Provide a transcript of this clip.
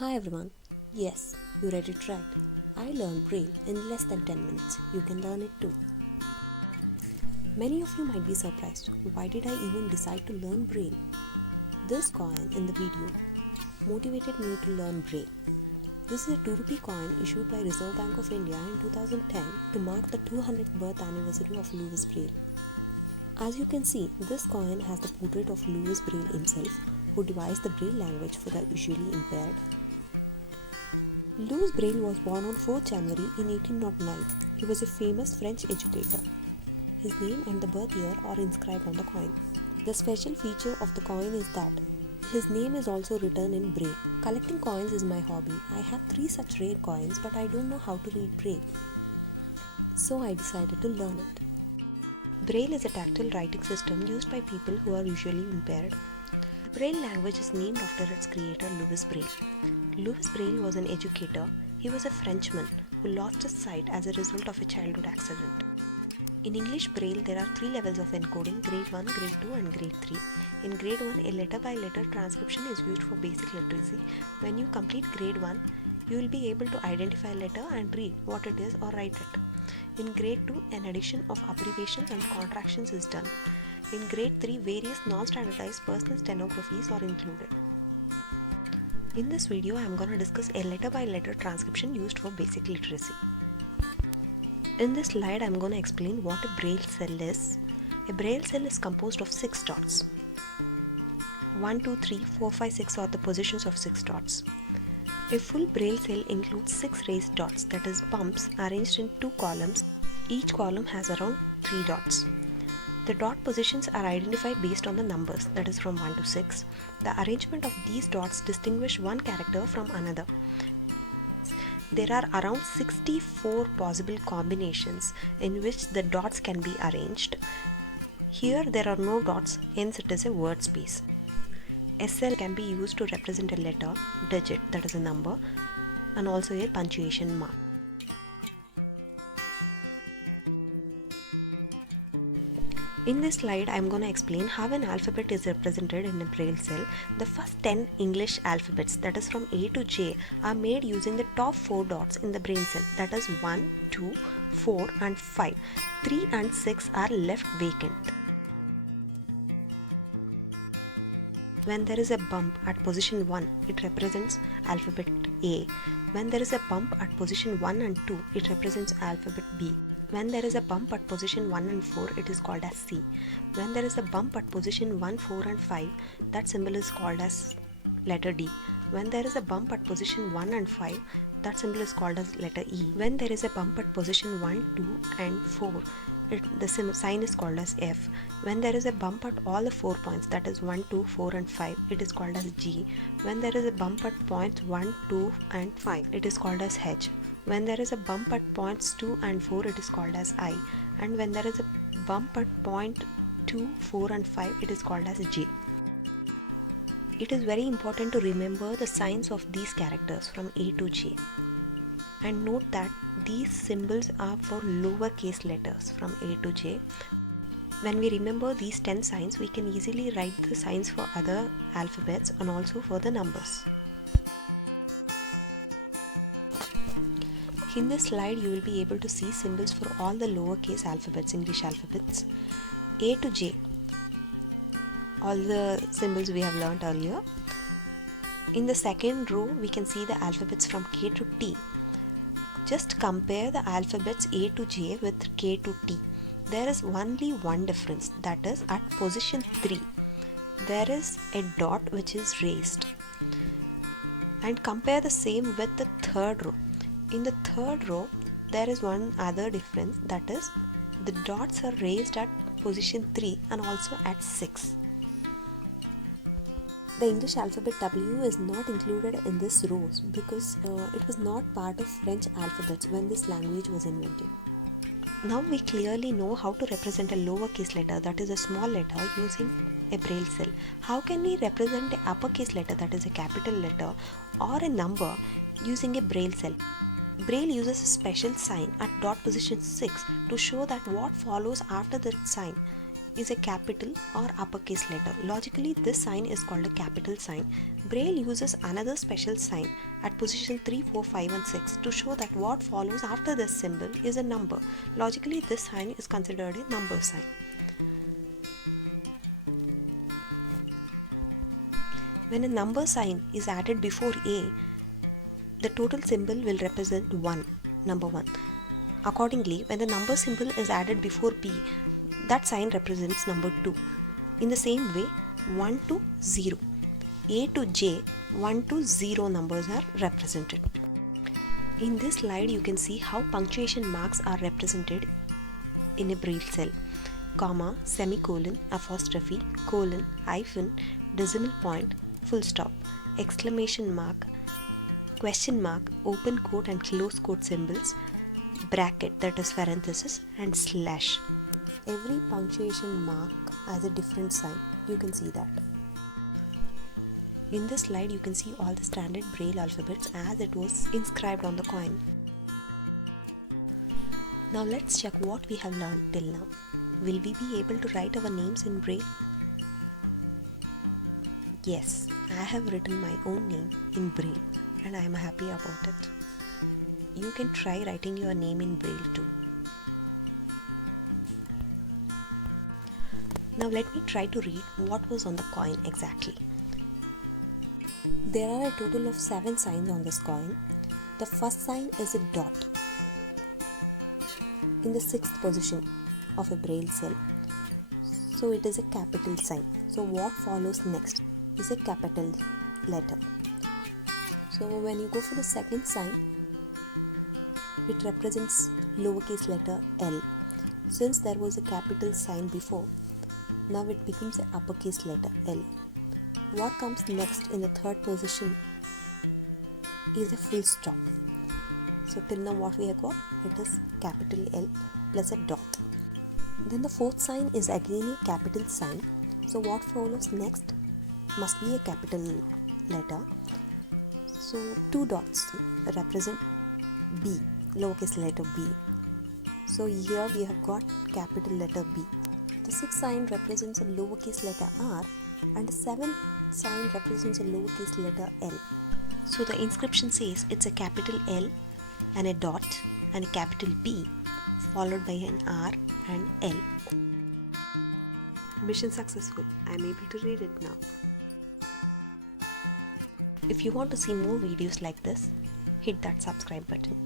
Hi everyone. Yes, you read it right. I learned Braille in less than 10 minutes. You can learn it too. Many of you might be surprised. Why did I even decide to learn Braille? This coin in the video motivated me to learn Braille. This is a 2 rupee coin issued by Reserve Bank of India in 2010 to mark the 200th birth anniversary of Louis Braille. As you can see, this coin has the portrait of Louis Braille himself, who devised the Braille language for the visually impaired. Louis Braille was born on 4th January in 1809. He was a famous French educator. His name and the birth year are inscribed on the coin. The special feature of the coin is that his name is also written in Braille. Collecting coins is my hobby. I have 3 such rare coins, but I don't know how to read Braille. So I decided to learn it. Braille is a tactile writing system used by people who are visually impaired. The Braille language is named after its creator, Louis Braille. Louis Braille was an educator. He was a Frenchman who lost his sight as a result of a childhood accident. In English Braille, there are 3 levels of encoding: grade 1, grade 2 and grade 3. In grade 1, a letter-by-letter transcription is used for basic literacy. When you complete grade 1, you will be able to identify a letter and read what it is or write it. In grade 2, an addition of abbreviations and contractions is done. In grade 3, various non-standardized personal stenographies are included. In this video, I am going to discuss a letter-by-letter transcription used for basic literacy. In this slide, I am going to explain what a Braille cell is. A Braille cell is composed of 6 dots. 1, 2, 3, 4, 5, 6 are the positions of 6 dots. A full Braille cell includes 6 raised dots, that is bumps, arranged in 2 columns. Each column has around 3 dots. The dot positions are identified based on the numbers, that is from 1 to 6. The arrangement of these dots distinguish one character from another. There are around 64 possible combinations in which the dots can be arranged. Here there are no dots, hence it is a word space. A cell can be used to represent a letter, digit, that is a number, and also a punctuation mark. In this slide, I am going to explain how an alphabet is represented in a Braille cell. The first 10 English alphabets, that is from A to J, are made using the top 4 dots in the Braille cell, that is 1, 2, 4 and 5. 3 and 6 are left vacant. When there is a bump at position 1, it represents alphabet A. When there is a bump at position 1 and 2, it represents alphabet B. When there is a bump at position 1 and 4, it is called as C. When there is a bump at position 1, 4 and 5, that symbol is called as letter D. When there is a bump at position 1 and 5, that symbol is called as letter E. When there is a bump at position 1, 2 and 4, the sign is called as F. When there is a bump at all the 4 points, that is 1, 2, 4 and 5, it is called as G. When there is a bump at points 1, 2 and 5, it is called as H. When there is a bump at points 2 and 4, it is called as I. And when there is a bump at point 2, 4 and 5, it is called as J. It is very important to remember the signs of these characters from A to J. And note that these symbols are for lowercase letters from A to J. When we remember these 10 signs, we can easily write the signs for other alphabets and also for the numbers. In this slide, you will be able to see symbols for all the lowercase alphabets, English alphabets. A to J, all the symbols we have learnt earlier. In the second row, we can see the alphabets from K to T. Just compare the alphabets A to J with K to T. There is only one difference, that is at position 3. There is a dot which is raised. And compare the same with the third row. In the third row, there is one other difference, that is the dots are raised at position 3 and also at 6. The English alphabet W is not included in this row because it was not part of French alphabets when this language was invented. Now we clearly know how to represent a lowercase letter, that is a small letter, using a Braille cell. How can we represent an uppercase letter, that is a capital letter, or a number using a Braille cell? Braille uses a special sign at dot position 6 to show that what follows after that sign is a capital or uppercase letter. Logically, this sign is called a capital sign. Braille uses another special sign at position 3, 4, 5 and 6 to show that what follows after this symbol is a number. Logically, this sign is considered a number sign. When a number sign is added before A, the total symbol will represent 1, number 1. Accordingly, when the number symbol is added before B, that sign represents number 2. In the same way, 1 to 0, A to J, 1 to 0 numbers are represented. In this slide, you can see how punctuation marks are represented in a Braille cell. Comma, semicolon, apostrophe, colon, hyphen, decimal point, full stop, exclamation mark, question mark, open quote and close quote symbols, bracket that is parenthesis and slash. Every punctuation mark has a different sign. You can see that. In this slide, you can see all the standard Braille alphabets as it was inscribed on the coin. Now let's check what we have learned till now. Will we be able to write our names in Braille? Yes, I have written my own name in Braille and I am happy about it. You can try writing your name in Braille too. Now let me try to read what was on the coin exactly. There are a total of 7 signs on this coin. The first sign is a dot in the 6th position of a Braille cell. So it is a capital sign. So what follows next is a capital letter. So when you go for the second sign, it represents lowercase letter L. Since there was a capital sign before, now it becomes an uppercase letter L. What comes next in the 3rd position is a full stop. So till now what we have got, it is capital L plus a dot. Then the 4th sign is again a capital sign. So what follows next must be a capital letter. So 2 dots represent B, lowercase letter b. So here we have got capital letter B. The 6th sign represents a lowercase letter r and the 7th sign represents a lowercase letter l. So the inscription says it's a capital L and a dot and a capital B followed by an R and L. Mission successful. I am able to read it now. If you want to see more videos like this, hit that subscribe button.